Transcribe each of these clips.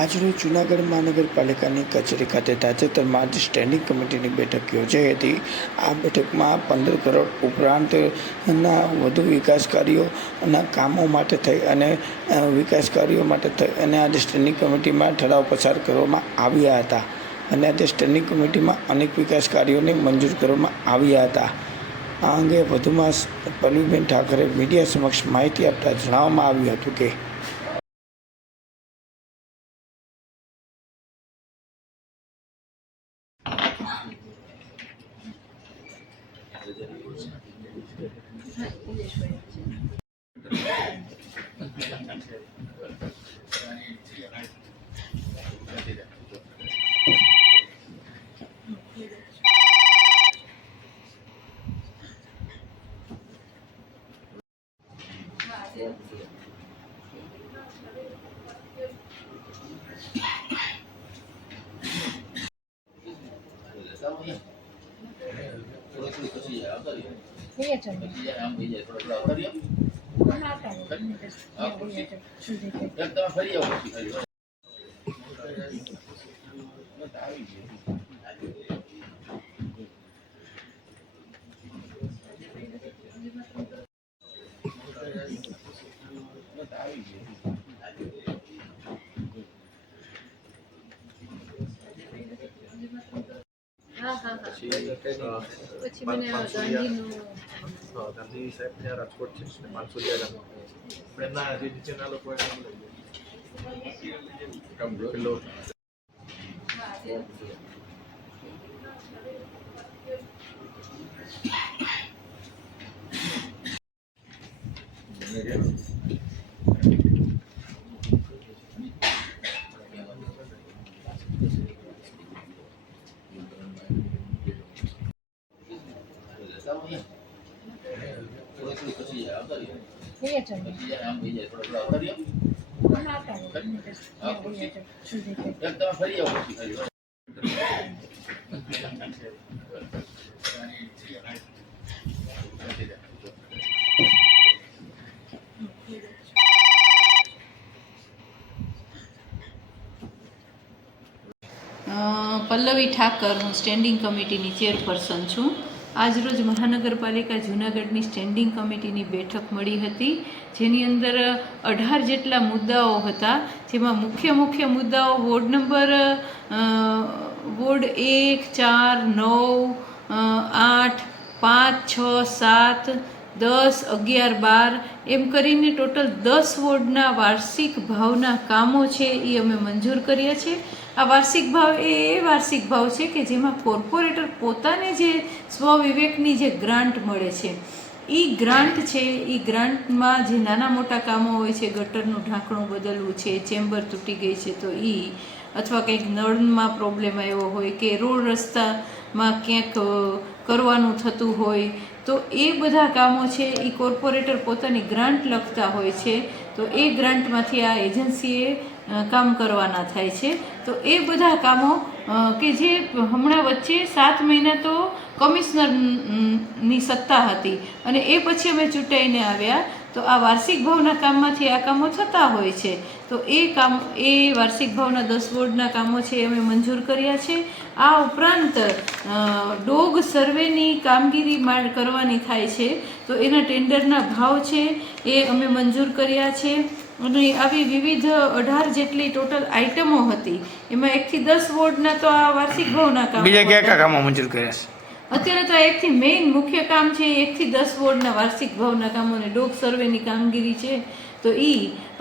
આજરોજ જૂનાગઢ મહાનગરપાલિકાની કચેરી ખાતે તાજેતરમાં જ સ્ટેન્ડિંગ કમિટીની બેઠક યોજાઈ હતી। આ બેઠકમાં 15 કરોડ ઉપરાંતના વધુ વિકાસ કાર્યોના કામો માટે થઈ અને વિકાસ કાર્યો માટે થઈ અને આજે સ્ટેન્ડિંગ કમિટીમાં ઠરાવ પસાર કરવામાં આવ્યા હતા અને આજે સ્ટેન્ડિંગ કમિટીમાં અનેક વિકાસ કાર્યોને મંજૂર કરવામાં આવ્યા હતા। આ અંગે વધુમાં પલ્લવીબેન ઠાકરે મીડિયા સમક્ષ માહિતી આપતા જણાવવામાં આવ્યું હતું કે ગાંધી સાહેબ ત્યાં રાજકોટ છે ને 500 એમના જે નીચેના લોકો પેલો પલ્લવી ઠાકર, હું સ્ટેન્ડિંગ કમિટીની ચેરપર્સન છું। આજરોજ મહાનગરપાલિકા જૂનાગઢની સ્ટેન્ડિંગ કમિટીની બેઠક મળી હતી, જેની અંદર 18 જેટલા મુદ્દાઓ હતા, જેમાં મુખ્ય મુદ્દાઓ વોર્ડ નંબર 1, 4, 9, 8, 5, 6, 7, 10, 11, 12 એમ કરીને ટોટલ 10 વોર્ડના વાર્ષિક ભાવના કામો છે એ અમે મંજૂર કર્યા છે। આ વાર્ષિક ભાવ એ વાર્ષિક ભાવ છે કે જેમાં કોર્પોરેટર પોતાને જે સ્વવિવેકની જે ગ્રાન્ટ મળે છે એ ગ્રાન્ટ છે, એ ગ્રાન્ટમાં જે નાના મોટા કામો હોય છે, ગટરનું ઢાંકણું બદલવું છે, ચેમ્બર તૂટી ગઈ છે તો એ, અથવા કંઈક નળમાં પ્રોબ્લેમ આવ્યો હોય કે રોડ રસ્તામાં ક્યાંક કરવાનું થતું હોય તો એ બધા કામો છે એ કોર્પોરેટર પોતાની ગ્રાન્ટ લખતા હોય છે, તો એ ગ્રાન્ટમાંથી આ એજન્સીએ કામ કરવાના થાય છે। તો એ બધા કામો કે જે હમણાં વચ્ચે 7 મહિના તો કમિશનરની સત્તા હતી અને એ પછી અમે ચૂંટાઈને આવ્યા, તો આ વાર્ષિક ભાવના કામમાંથી આ કામો થતા હોય છે, તો એ વાર્ષિક ભાવના 10 વોર્ડના કામો છે અમે મંજૂર કર્યા છે। આ ઉપરાંત ડોગ સર્વેની કામગીરી કરવાની થાય છે, તો એના ટેન્ડરના ભાવ છે એ અમે મંજૂર કર્યા છે અને આવી વિવિધ 18 જેટલી ટોટલ આઇટમો હતી, એમાં 1 થી 10 વોર્ડના તો આ વાર્ષિક ભાવના કામ। બીજા કયા કામો મંજૂર કર્યા છે? અત્યારે તો 1 થી મેઇન મુખ્ય કામ છે 1 થી 10 વોર્ડના વાર્ષિક ભાવના કામો અને ડોગ સર્વેની કામગીરી છે તો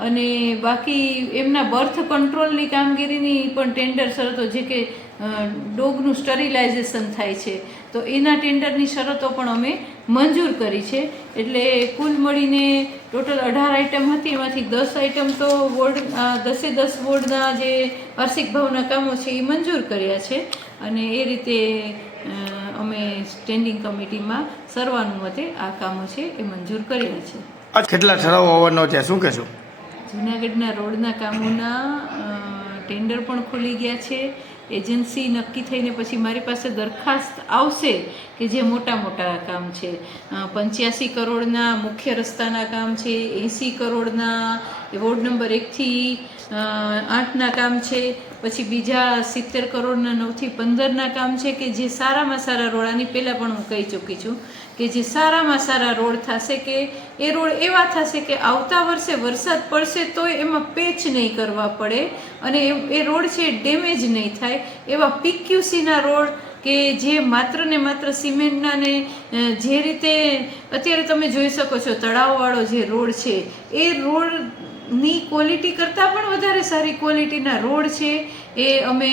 અને બાકી એમના બર્થ કંટ્રોલની કામગીરીની પણ ટેન્ડર શરતો, જે કે ડોગનું સ્ટરીલાઇઝેશન થાય છે તો એના ટેન્ડરની શરતો પણ અમે મંજૂર કરી છે। એટલે કુલ મળીને ટોટલ 18 આઇટમ હતી, એમાંથી 10 આઇટમ તો વોર્ડ 10 વોર્ડના જે વાર્ષિક ભાવના કામો છે એ મંજૂર કર્યા છે અને એ રીતે અમે સ્ટેન્ડિંગ કમિટીમાં સર્વાનુમતે આ કામો છે એ મંજૂર કર્યા છે। કેટલા ઠરાવો આવવાનો છે, શું કહેશો? જૂનાગઢના રોડના કામોના ટેન્ડર પણ ખુલી ગયા છે। એજન્સી નક્કી થઈને પછી મારી પાસે દરખાસ્ત આવશે કે જે મોટા મોટા કામ છે, 85 કરોડના મુખ્ય રસ્તાના કામ છે, 80 કરોડના વોર્ડ નંબર 1 થી 8ના કામ છે, પછી બીજા 70 કરોડના 9 થી 15ના કામ છે કે જે સારામાં સારા રોડ, આની પહેલાં પણ હું કહી ચૂકી છું કે જે સારામાં સારા રોડ થશે, કે એ રોડ એવા થશે કે આવતા વર્ષે વરસાદ પડશે તોય એમાં પેચ નહીં કરવા પડે અને એ રોડ છે ડેમેજ નહીં થાય, એવા PQCના રોડ કે જે માત્ર ને માત્ર સિમેન્ટના ને જે રીતે અત્યારે તમે જોઈ શકો છો તળાવવાળો જે રોડ છે એ રોડની ક્વોલિટી કરતાં પણ વધારે સારી ક્વોલિટીના રોડ છે. એ અમે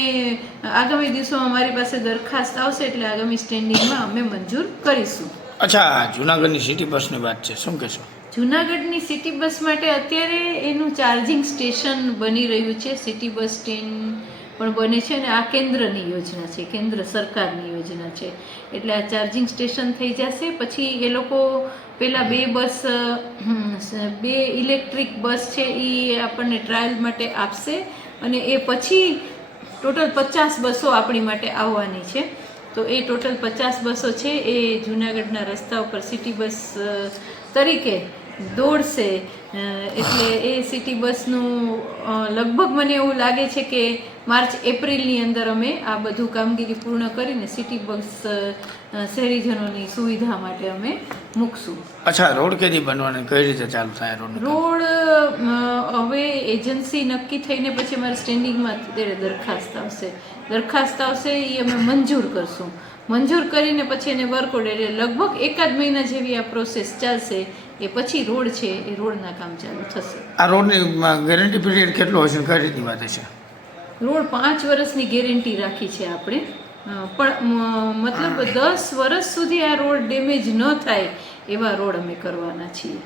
આગામી દિવસોમાં મારી પાસે દરખાસ્ત આવશે એટલે આગામી સ્ટેન્ડિંગમાં અમે મંજૂર કરીશું. અચ્છા, જુનાગઢની સિટી બસની વાત છે, શું કહેશો? જૂનાગઢની સિટી બસ માટે અત્યારે એનું ચાર્જિંગ સ્ટેશન બની રહ્યું છે, સિટી બસ સ્ટેન્ડ પણ બને છે અને આ કેન્દ્રની યોજના છે, કેન્દ્ર સરકારની યોજના છે. એટલે આ ચાર્જિંગ સ્ટેશન થઈ જશે. પછી એ લોકો પહેલાં 2 ઇલેક્ટ્રિક બસ છે એ આપણને ટ્રાયલ માટે આપશે અને એ પછી ટોટલ 50 બસો આપણી માટે આવવાની છે. તો એ ટોટલ 50 બસો છે એ જૂનાગઢના રસ્તા ઉપર સિટી બસ તરીકે દોડશે. એટલે એ સિટી બસનું લગભગ મને એવું લાગે છે કે માર્ચ એપ્રિલની અંદર અમે આ બધું કામગીરી પૂર્ણ કરીને સિટી બસ શહેરીજનોની સુવિધા માટે અમે મૂકશું. અચ્છા, રોડ કેદી બનવાનો, કઈ રીતે ચાલુ થાય રોડ? હવે એજન્સી નક્કી થઈને પછી અમારે સ્ટેન્ડિંગમાં ત્યારે દરખાસ્ત આવશે એ અમે મંજૂર કરશું. મંજૂર કરીને પછી એને વર્ક ઓર્ડર, એટલે લગભગ 1 મહિના જેવી આ પ્રોસેસ ચાલશે. એ પછી રોડ છે એ રોડના કામ ચાલુ થશે. આ રોડની ગેરંટી પીરિયડ કેટલો હશે, કઈ રીતની વાત છે? રોડ 5 વર્ષની ગેરંટી રાખી છે આપણે, પણ મતલબ 10 વર્ષ સુધી આ રોડ ડેમેજ ન થાય એવા રોડ અમે કરવાના છીએ.